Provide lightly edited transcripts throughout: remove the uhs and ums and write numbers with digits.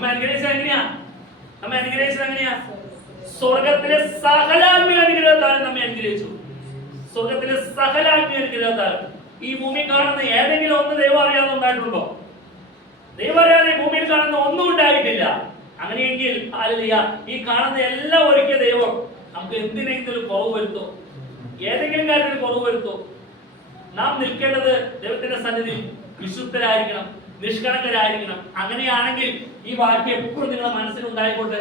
നമ്മെ അനുഗ്രഹിച്ചത് എങ്ങനെയാ? നമ്മെ അനുഗ്രഹിച്ചത് എങ്ങനെയാ? സ്വർഗത്തിലെ സകല ആത്മീയ അനുഗ്രഹത്താലും നമ്മെ അനുഗ്രഹിച്ചു. സ്വർഗത്തിലെ സകല ആത്മീയ അനുഗ്രഹത്താലും. ഈ ഭൂമി കാണുന്ന ഏതെങ്കിലും ഒന്ന് ദൈവം അറിയാതെ ഉണ്ടായിട്ടുണ്ടോ? ദൈവം അറിയാതെ ഭൂമിയിൽ കാണുന്ന ഒന്നും ഉണ്ടായിട്ടില്ല. അങ്ങനെയെങ്കിൽ ഹല്ലേലൂയ, ഈ കാണുന്ന എല്ലാം ഒരുക്കിയ ദൈവം നമുക്ക് എന്തിനെങ്കിലും കുറവ് വരുത്തോ? ഏതെങ്കിലും കാര്യത്തിൽ കുറവ് വരുത്തോ? നാം നിൽക്കേണ്ടത് ദൈവത്തിന്റെ സന്നിധിയിൽ വിശുദ്ധരായിരിക്കണം, നിഷ്കളങ്കരായിരിക്കണം. അങ്ങനെയാണെങ്കിൽ ഈ വാക്യം എപ്പോഴും നിങ്ങളുടെ മനസ്സിൽ ഉണ്ടായിക്കോട്ടെ,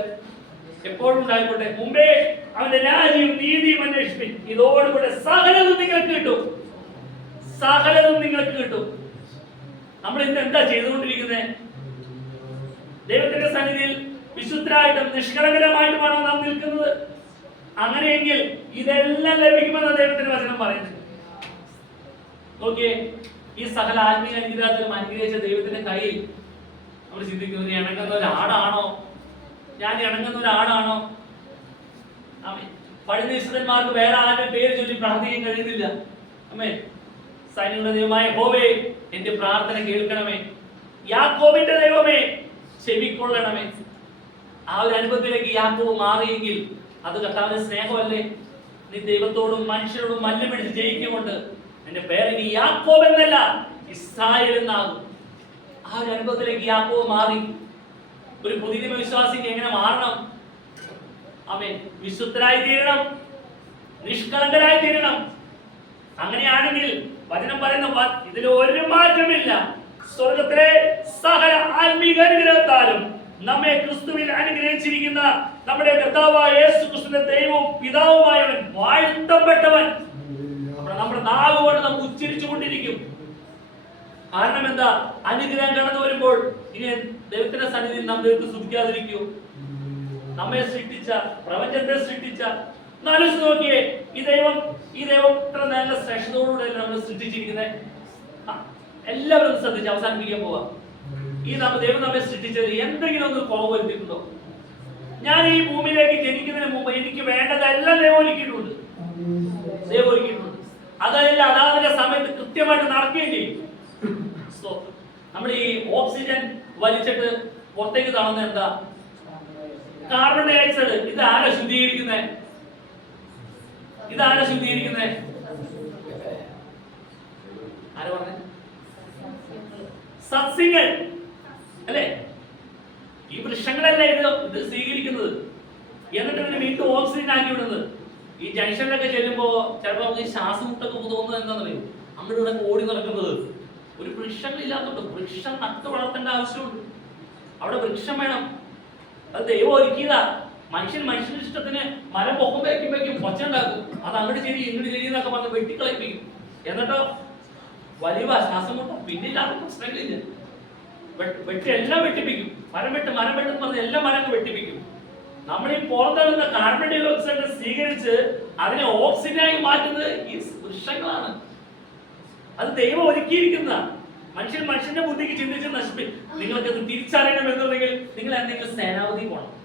എപ്പോഴും ഉണ്ടായിക്കോട്ടെ. മുമ്പേ അവന്റെ രാജ്യവും നീതിയും അന്വേഷിപ്പിൻ, ഇതോടുകൂടെ സകലതും നിങ്ങൾക്ക് കിട്ടും. സകലതും നിങ്ങൾക്ക് കിട്ടും. നമ്മൾ ഇന്ന് എന്താ ചെയ്തുകൊണ്ടിരിക്കുന്നത്? ദൈവത്തിന്റെ സന്നിധിയിൽ വിശുദ്ധരായിട്ടും നിഷ്കളങ്കരമായിട്ടുമാണോ നാം നിൽക്കുന്നത്? അങ്ങനെയെങ്കിൽ ഇതെല്ലാം ലഭിക്കുമെന്ന് ദൈവത്തിന്റെ വചനം പറയുന്നത്. നോക്കിയേ, ഈ സകല ആത്മീയ അനുഗ്രഹത്തിലും അനുഗ്രഹിച്ച ദൈവത്തിന്റെ കയ്യിൽ നമ്മൾ ചിന്തിക്കുന്നത് ഇണങ്ങുന്ന ഒരാടാണോ? ഞാൻ ഇണങ്ങുന്ന ഒരാടാണോ? പഴുനീശ്വരന്മാർക്ക് വേറെ ആരുടെ പേര് ചൊല്ലി പ്രാർത്ഥിക്കാൻ കഴിയുന്നില്ല. അമ്മേ, സൈന്യങ്ങളുടെ ദൈവമായ യഹോവേ, എന്റെ പ്രാർത്ഥന കേൾക്കണമേ. യാക്കോബിന്റെ ദൈവമേ, ചെവിക്കൊള്ളണമേ. ആ ഒരു അനുഭവത്തിലേക്ക് യാക്കോബ് മാറിയെങ്കിൽ അത് കർത്താവിന്റെ സ്നേഹമല്ലേ? നീ ദൈവത്തോടും മനുഷ്യരോടും മല്ലുപിടിച്ച് ജയിക്കുകൊണ്ട് എന്റെ പേരിനി യാക്കോബ് എന്നല്ല ഇസ്രായേൽ എന്നാകും. ആ ഒരു അനുഭവത്തിലേക്ക് യാക്കോബ് മാറി. ഒരു പുതിയ വിശ്വാസിക്ക് എങ്ങനെ മാറണം? ആമേൻ. വിശുദ്ധരായി തീരണം, നിഷ്കളങ്കരായി തീരണം. അങ്ങനെയാണെങ്കിൽ വചനം പറയുന്ന ഇതിൽ ഒരു മാറ്റമില്ല. സ്വർഗത്തിലെ സകല ആത്മീക അനുഗ്രഹത്താലും നമ്മെ ക്രിസ്തുവിൽ അനുഗ്രഹിച്ചിരിക്കുന്ന നമ്മുടെ കർത്താവായ യേശു ക്രിസ്തുവിന്റെ ദൈവവും പിതാവുമായവൻ വാഴ്ത്തപ്പെട്ടവൻ നമ്മുടെ നാവ് കൊണ്ട് നാം ഉച്ചരിച്ചു കൊണ്ടിരിക്കും. കാരണം എന്താ? അനുഗ്രഹം കടന്നു വരുമ്പോൾ ഇനി ദൈവത്തിന്റെ സന്നിധിയിൽ നാം ദൈവത്തെ സ്തുതിക്കാതിരിക്കൂ? നമ്മെ സൃഷ്ടിച്ച, പ്രപഞ്ചത്തെ സൃഷ്ടിച്ച, ആലോചിച്ച് നോക്കിയേ, ഈ ദൈവം ഇത്ര നല്ല ശ്രേഷ്ഠതയോടുകൂടെ നമ്മൾ സൃഷ്ടിച്ചിരിക്കുന്നത്. എല്ലാവരും ശ്രദ്ധിച്ച് അവസാനിപ്പിക്കാൻ പോവാ. ഈ ദൈവം നമ്മെ സൃഷ്ടിച്ചത് എന്തെങ്കിലും ഒന്ന് കുറവ് വരുത്തിയിട്ടുണ്ടോ? ഞാൻ ഈ ഭൂമിയിലേക്ക് ജനിക്കുന്നതിന് മുമ്പ് എനിക്ക് വേണ്ടതെല്ലാം ദൈവം ഒരുക്കിയിട്ടുണ്ട്. അതെല്ലാം അതാതിന്റെ സമയത്ത് കൃത്യമായിട്ട് നടക്കുകയും ചെയ്യും. നമ്മൾ ഈ ഓക്സിജൻ വലിച്ചിട്ട് പുറത്തേക്ക് തള്ളുന്നത് എന്താ? Carbon dioxide. ഇതാരാ ശുദ്ധീകരിക്കുന്നത്? ഇതാരാ ശുദ്ധീകരിക്കുന്നത്? ആരാ പറഞ്ഞ? സസ്യങ്ങൾ അല്ലേ? ഈ വൃക്ഷങ്ങളല്ല ഇത് സ്വീകരിക്കുന്നത്. എന്നിട്ട് ഇതിന് വീണ്ടും ഓക്സിജൻ ആക്കി വിടുന്നത്. ഈ ജംഗ്ഷനിലൊക്കെ ചെല്ലുമ്പോ ചിലപ്പോൾ നമുക്ക് ശ്വാസം മുട്ടൊക്കെ തോന്നുന്നത് എന്താണെന്ന് അറിയും? അങ്ങോട്ട് ഇവിടെ ഓടി നടക്കുന്നത് ഒരു വൃക്ഷങ്ങളില്ലാത്തതുകൊണ്ട്. വൃക്ഷം നട്ടു വളർത്തേണ്ട ആവശ്യമുണ്ട്. അവിടെ വൃക്ഷം വേണം. അത് ദൈവം ഒരുക്കിയതാ. മനുഷ്യന്റെ ഇഷ്ടത്തിന് മരം പൊക്കുമ്പോഴേക്കും ഒച്ച ഉണ്ടാക്കും. അത് അങ്ങോട്ട് ശരി ഇങ്ങോട്ട് ശരി എന്നൊക്കെ പറഞ്ഞ് വെട്ടിക്കളയിപ്പിക്കും. എന്നിട്ടോ വലിയ ശ്വാസം മുട്ടും. പിന്നില്ലാത്ത പ്രശ്നങ്ങളില്ല. വെട്ടി എല്ലാം വെട്ടിപ്പിക്കും. മരം വെട്ടെന്ന് പറഞ്ഞ് എല്ലാ മരങ്ങൾ വെട്ടിപ്പിക്കും. നമ്മൾ ഈ പുറത്തുള്ള കാർബൺ ഡൈ ഓക്സൈഡ് സ്വീകരിച്ച് അതിനെ ഓക്സിജനായി മാറ്റുന്നത് ഈ വൃക്ഷങ്ങളാണ്. അത് ദൈവം ഒരുക്കിയിരിക്കുന്ന. മനുഷ്യന്റെ ബുദ്ധിക്ക് ചിന്തിച്ച് നശിപ്പിക്കും. നിങ്ങൾക്ക് അത് തിരിച്ചറിയണം എന്നുണ്ടെങ്കിൽ നിങ്ങൾ എന്തെങ്കിലും സേനാപതി പോകണം.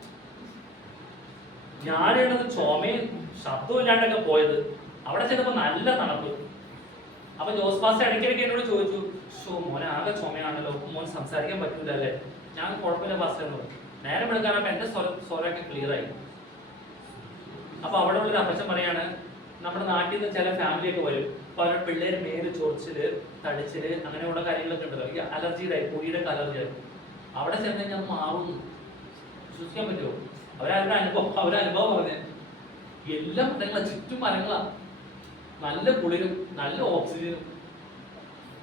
ഞാനാണത് ചുമയും ശബ്ദവും ഇല്ലാണ്ടൊക്കെ പോയത്. അവിടെ ചെന്നപ്പോ നല്ല തണുപ്പ്. അപ്പൊ ജോസ് പാസ്റ്റർ ഇടയ്ക്കിടയ്ക്ക് എന്നോട് ചോദിച്ചു, മോനെ ആകെ ചുമയാണല്ലോ, മോൻ സംസാരിക്കാൻ പറ്റൂല അല്ലേ? ഞാൻ കുഴപ്പമില്ല പാസ്റ്റർ എന്ന് പറഞ്ഞു. നേരം എടുക്കാനപ്പോ എന്റെ സ്വരമൊക്കെ ക്ലിയർ ആയി. അപ്പൊ അവിടെ ഉള്ളൊരു അപ്പച്ചൻ പറയാണ്, നമ്മുടെ നാട്ടിൽ നിന്ന് ചില ഫാമിലിയൊക്കെ വരും. അപ്പൊ അവരുടെ പിള്ളേര് മേല് ചൊറിച്ചില്, തടിച്ചില്, അങ്ങനെയുള്ള കാര്യങ്ങളൊക്കെ ഉണ്ടല്ലോ. ഈ അലർജിയുടെ പൊടിയുടെ അലർജി ആയി. അവിടെ ചെന്ന് കഴിഞ്ഞാൽ അത് മാറുന്നു. വിശ്വസിക്കാൻ പറ്റുമോ? അവരനുഭവം പറഞ്ഞേ. എല്ലാ മരങ്ങളാ, ചുറ്റും മരങ്ങളാ, നല്ല കുളിരും നല്ല ഓക്സിജനും.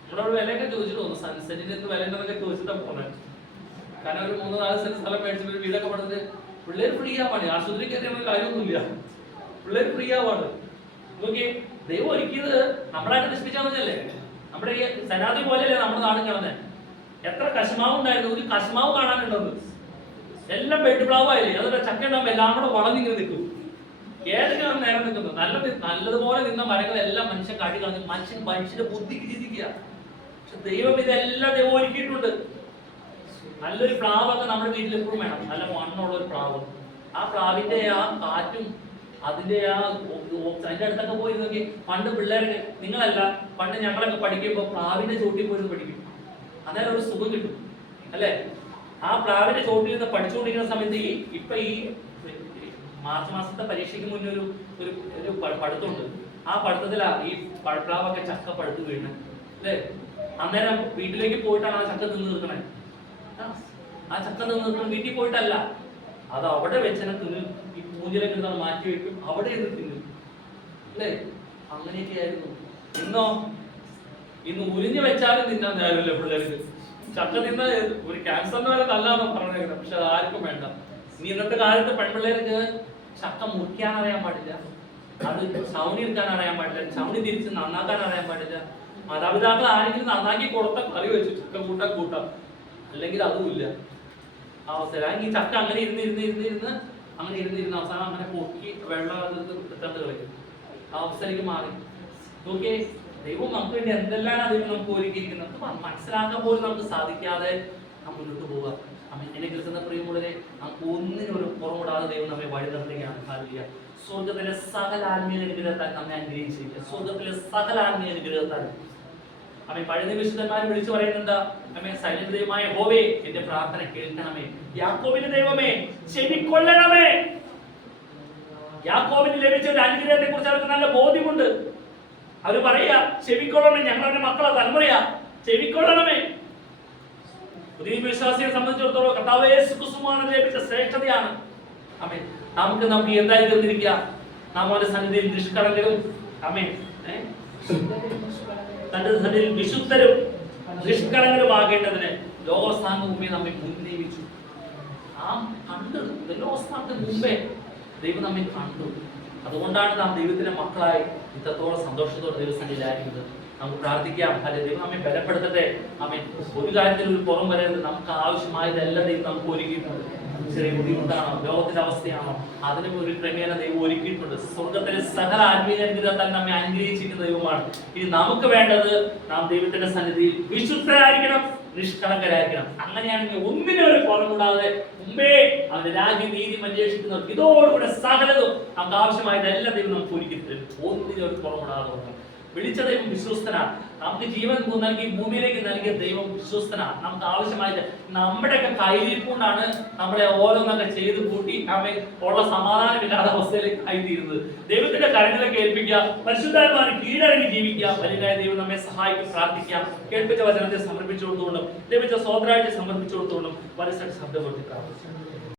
നമ്മുടെ അവിടെ വിലയൊക്കെ ചോദിച്ചിട്ട് തോന്നുന്നു. സൺസെറ്റിന് എന്ത് വില എന്നൊക്കെ ചോദിച്ചിട്ടാ പോകുന്നത്. കാരണം ഒരു 3-4 സെന്റ് സ്ഥലം മേടിച്ചിട്ട് ഒരു വീടൊക്കെ പണിത് പിള്ളേർ ഫ്രീ ആവാണ്. ആശുപത്രി കയറിയ കാര്യമൊന്നുമില്ല. പിള്ളേർ ഫ്രീ ആവാണ്. നോക്കി, ദൈവം ഒരുക്കിയത് നമ്മളായിട്ട് നശിപ്പിച്ചാൽ മതിയല്ലേ? നമ്മുടെ ഈ സനാതി പോലെയല്ലേ നമ്മുടെ നാട് കിടന്നേ? എത്ര കശുമാവ് ഉണ്ടായിരുന്നു. ഒരു കശുമാവ് കാണാനുണ്ടെന്ന്. എല്ലാം വെട്ടുപ്ലാവായില്ലേ? അതുപോലെ ചക്ക ഉണ്ടാകുമ്പോൾ എല്ലാം കൂടെ വളഞ്ഞിങ്ങനെ നിൽക്കും. ഏതൊക്കെയാണ് നേരം നിൽക്കുന്നത്? നല്ലതുപോലെ നിന്ന മരങ്ങളെല്ലാം മനുഷ്യൻ കാട്ടി കളഞ്ഞു. മനുഷ്യന്റെ ബുദ്ധിക്ക് ചിന്തിക്കുക. പക്ഷെ ദൈവം ഇതെല്ലാം ദൈവം ഒരുക്കിയിട്ടുണ്ട്. നല്ലൊരു പ്ലാവൊക്കെ നമ്മുടെ വീട്ടിൽ എപ്പോഴും വേണം. നല്ല മണ്ണുള്ള ഒരു പ്ലാവ്. ആ പ്ലാവിന്റെ ആ കാറ്റും അതിന്റെ അതിന്റെ അടുത്തൊക്കെ പോയി നോക്കി. പണ്ട് പിള്ളേർക്ക്, നിങ്ങളല്ല, പണ്ട് ഞങ്ങളൊക്കെ പഠിക്കുമ്പോൾ പ്ലാവിന്റെ ചോട്ടിൽ പോയി പഠിക്കും. അന്നേരം ഒരു സുഖം കിട്ടും അല്ലേ? ആ പ്ലാവിന്റെ ചോട്ടിൽ നിന്ന് പഠിച്ചുകൊണ്ടിരിക്കുന്ന സമയത്ത് ഈ മാർച്ച് മാസത്തെ പരീക്ഷയ്ക്ക് മുന്നേ ഒരു പഠിത്തമുണ്ട്. ആ പഠിത്തത്തിലാ ഈ പ്ലാവൊക്കെ ചക്ക പഴുത്ത് വീഴുന്നത് അല്ലേ. അന്നേരം വീട്ടിലേക്ക് പോയിട്ടാണ് ആ ചക്ക തിന്ന് തീർക്കണേ. ആ ചക്ക തിന്ന് തീർക്കണം വീട്ടിൽ പോയിട്ടല്ല, അത് അവിടെ വെച്ചനെ തിന്ന് ഈ പൂഞ്ചിലേക്ക് മാറ്റി വെക്കും, അവിടെ ഇരുന്ന് തിന്നും അല്ലേ. അങ്ങനെയൊക്കെ ആയിരുന്നു. ഇന്ന് ഉരിഞ്ഞു വെച്ചാലും തിന്നാൻ നേരമില്ല പിള്ളേർക്ക്. ചക്ക തിന്ന ഒരു ക്യാൻസറിന് വരെ നല്ലതാണെന്ന് പറഞ്ഞേക്കുന്നത്, പക്ഷെ അത് ആർക്കും വേണ്ട. ഇനി ഇന്നത്തെ കാലത്ത് പെൺപിള്ളേർക്ക് ചക്ക മുറിക്കാൻ അറിയാൻ പാടില്ല, അത് ചവണി എടുക്കാൻ അറിയാൻ പാടില്ല, ചവണി തിരിച്ച് നന്നാക്കാൻ അറിയാൻ പാടില്ല. മാതാപിതാക്കൾ ആരെങ്കിലും നന്നാക്കി കൊടുത്ത കറി വെച്ചു ചക്ക കൂട്ടാം, അല്ലെങ്കിൽ അതുമില്ല ആ അവസ്ഥ. ഈ ചക്ക അങ്ങനെ ഇരുന്ന് അവസാനം അങ്ങനെ പൊക്കി വെള്ളം എടുത്തോണ്ട് കളയും. ആ അവസ്ഥയിലേക്ക് മാറി. നോക്കിയേ, ദൈവം നമുക്ക് വേണ്ടി എന്തെല്ലാം ദൈവം നമുക്ക് ഒരുക്കിയിരിക്കുന്നത് മനസ്സിലാക്കാൻ പോലും നമുക്ക് സാധിക്കാതെ മുന്നോട്ട് പോവുക. എന്നെ കേൾക്കുന്ന പ്രിയമുള്ളവരെ, നമുക്ക് ഒന്നിനും ഒരു കുറവിടാതെ ദൈവം നമ്മെ വഴി നിർത്തുകയാണ്. ഹല്ലേലൂയ. സ്വർഗത്തിലെ സകല ആത്മീയ അനുഗ്രഹത്താൽ നമ്മെ അനുഗ്രഹിച്ചിരിക്കുക. സ്വർഗത്തിലെ സകല ആത്മീയ അനുഗ്രഹത്താൽ അമ്മ പഴയ വിശുദ്ധന്മാരെ വിളിച്ചു പറയുന്നുണ്ട്, അമ്മേ സൈന്യത്തിന്റെ ദൈവമായ യഹോവേ എന്റെ പ്രാർത്ഥന കേൾക്കണമേ, യാക്കോബിന്റെ ദൈവമേ ചെവിക്കൊള്ളണമേ. യാക്കോബിന് ലഭിച്ച ഒരു അനുഗ്രഹത്തെ കുറിച്ച് അവർക്ക് നല്ല ബോധ്യമുണ്ട്. അവര് പറയാ ചെവിക്കൊള്ളണമേ, ഞങ്ങളുടെ മക്കളെ തലമുറയാ, ചെവിക്കൊള്ളണമേ. പുതിയ വിശ്വാസിയെ സംബന്ധിച്ചിടത്തോളം കർത്താവ് യേശു ക്രിസ്തുവിന് ലഭിച്ച ശ്രേഷ്ഠതയാണ്. അമ്മേ നമുക്ക് എന്തായി തീർന്നിരിക്കുക? നാം അവന്റെ സന്നിധിയിൽ നിഷ്കളങ്കരും തന്റെ സന്നിധിയിൽ വിശുദ്ധരും നിഷ്കളങ്കരുമാകേണ്ടതിന് ലോകസ്ഥാനത്തിന് മുമ്പേ നമ്മെ മുൻനിയമിച്ചു. നാം കണ്ടു, ലോകസ്ഥാനത്തിന് മുമ്പേ ദൈവം നമ്മെ കണ്ടു. അതുകൊണ്ടാണ് നാം ദൈവത്തിന്റെ മക്കളായി ഇത്രത്തോളം സന്തോഷത്തോടെ ദൈവസന്നിധിയിലായിരിക്കുന്നത്. നമുക്ക് പ്രാർത്ഥിക്കാം. അല്ലെ, ദൈവം നമ്മെ ബലപ്പെടുത്തട്ടെ. ഒരു കാര്യത്തിൽ ഒരു കുറവ് വരരുത്. നമുക്ക് ആവശ്യമായതെല്ലാം ദൈവം നമുക്ക് ഒരുക്കിയിട്ടുണ്ട്. ചെറിയ ബുദ്ധിമുട്ടാണോ, ലോകത്തിന്റെ അവസ്ഥയാണോ, അതിനും ഒരു ക്രമേണ ദൈവം ഒരുക്കിയിട്ടുണ്ട്. സ്വർഗത്തിലെ സകല ആത്മീയ അനുഗ്രഹത്താൽ നമ്മെ അനുഗ്രഹിച്ചിരിക്കുന്ന ദൈവമാണ്. ഇനി നമുക്ക് വേണ്ടത് നാം ദൈവത്തിന്റെ സന്നിധിയിൽ വിശുദ്ധരായിരിക്കണം, നിഷ്കളങ്കരായിരിക്കണം. അങ്ങനെയാണെങ്കിൽ ഒന്നിനും ഒരു കുറവുകൂടാതെ മുമ്പേ അവന്റെ രാജ്യ നീതി അന്വേഷിക്കുന്നവർ ഇതോടുകൂടെ സകലതും നമുക്ക് ആവശ്യമായതെല്ലാം ദൈവം നമുക്ക് ഒരുക്കി തരും. ഒന്നിനും ഒരു കുറവുകൂടാതെ വിളിച്ച ദൈവം വിശ്വസ്തനാണ്. നമുക്ക് ജീവൻ നൽകി ഭൂമിയിലേക്ക് നൽകിയ ദൈവം വിശ്വസ്തനാണ്. നമുക്ക് ആവശ്യമായത് നമ്മുടെയൊക്കെ കയ്യിരിപ്പുകൊണ്ടാണ് നമ്മളെ ഓരോന്നൊക്കെ ചെയ്ത് കൂട്ടി നമ്മെ ഉള്ള സമാധാനമില്ലാത്ത അവസ്ഥയിലേക്ക് ആയിത്തീരുന്നത്. ദൈവത്തിന്റെ കരങ്ങളിലേക്ക് ഏൽപ്പിക്കുക, പരിശുദ്ധാത്മാവിന് കീഴടങ്ങി ജീവിക്കുക. വലിയ ദൈവം നമ്മെ സഹായിക്കും. പ്രാർത്ഥിക്കാം. കേൾപ്പിച്ച വചനത്തെ സമർപ്പിച്ചു കൊടുത്തുകൊണ്ടും ലഭിച്ച സ്വോത്രാഴ്ച സമർപ്പിച്ചു കൊടുത്തുകൊണ്ടും പരിസര ശബ്ദം പ്രാർത്ഥിക്കാം.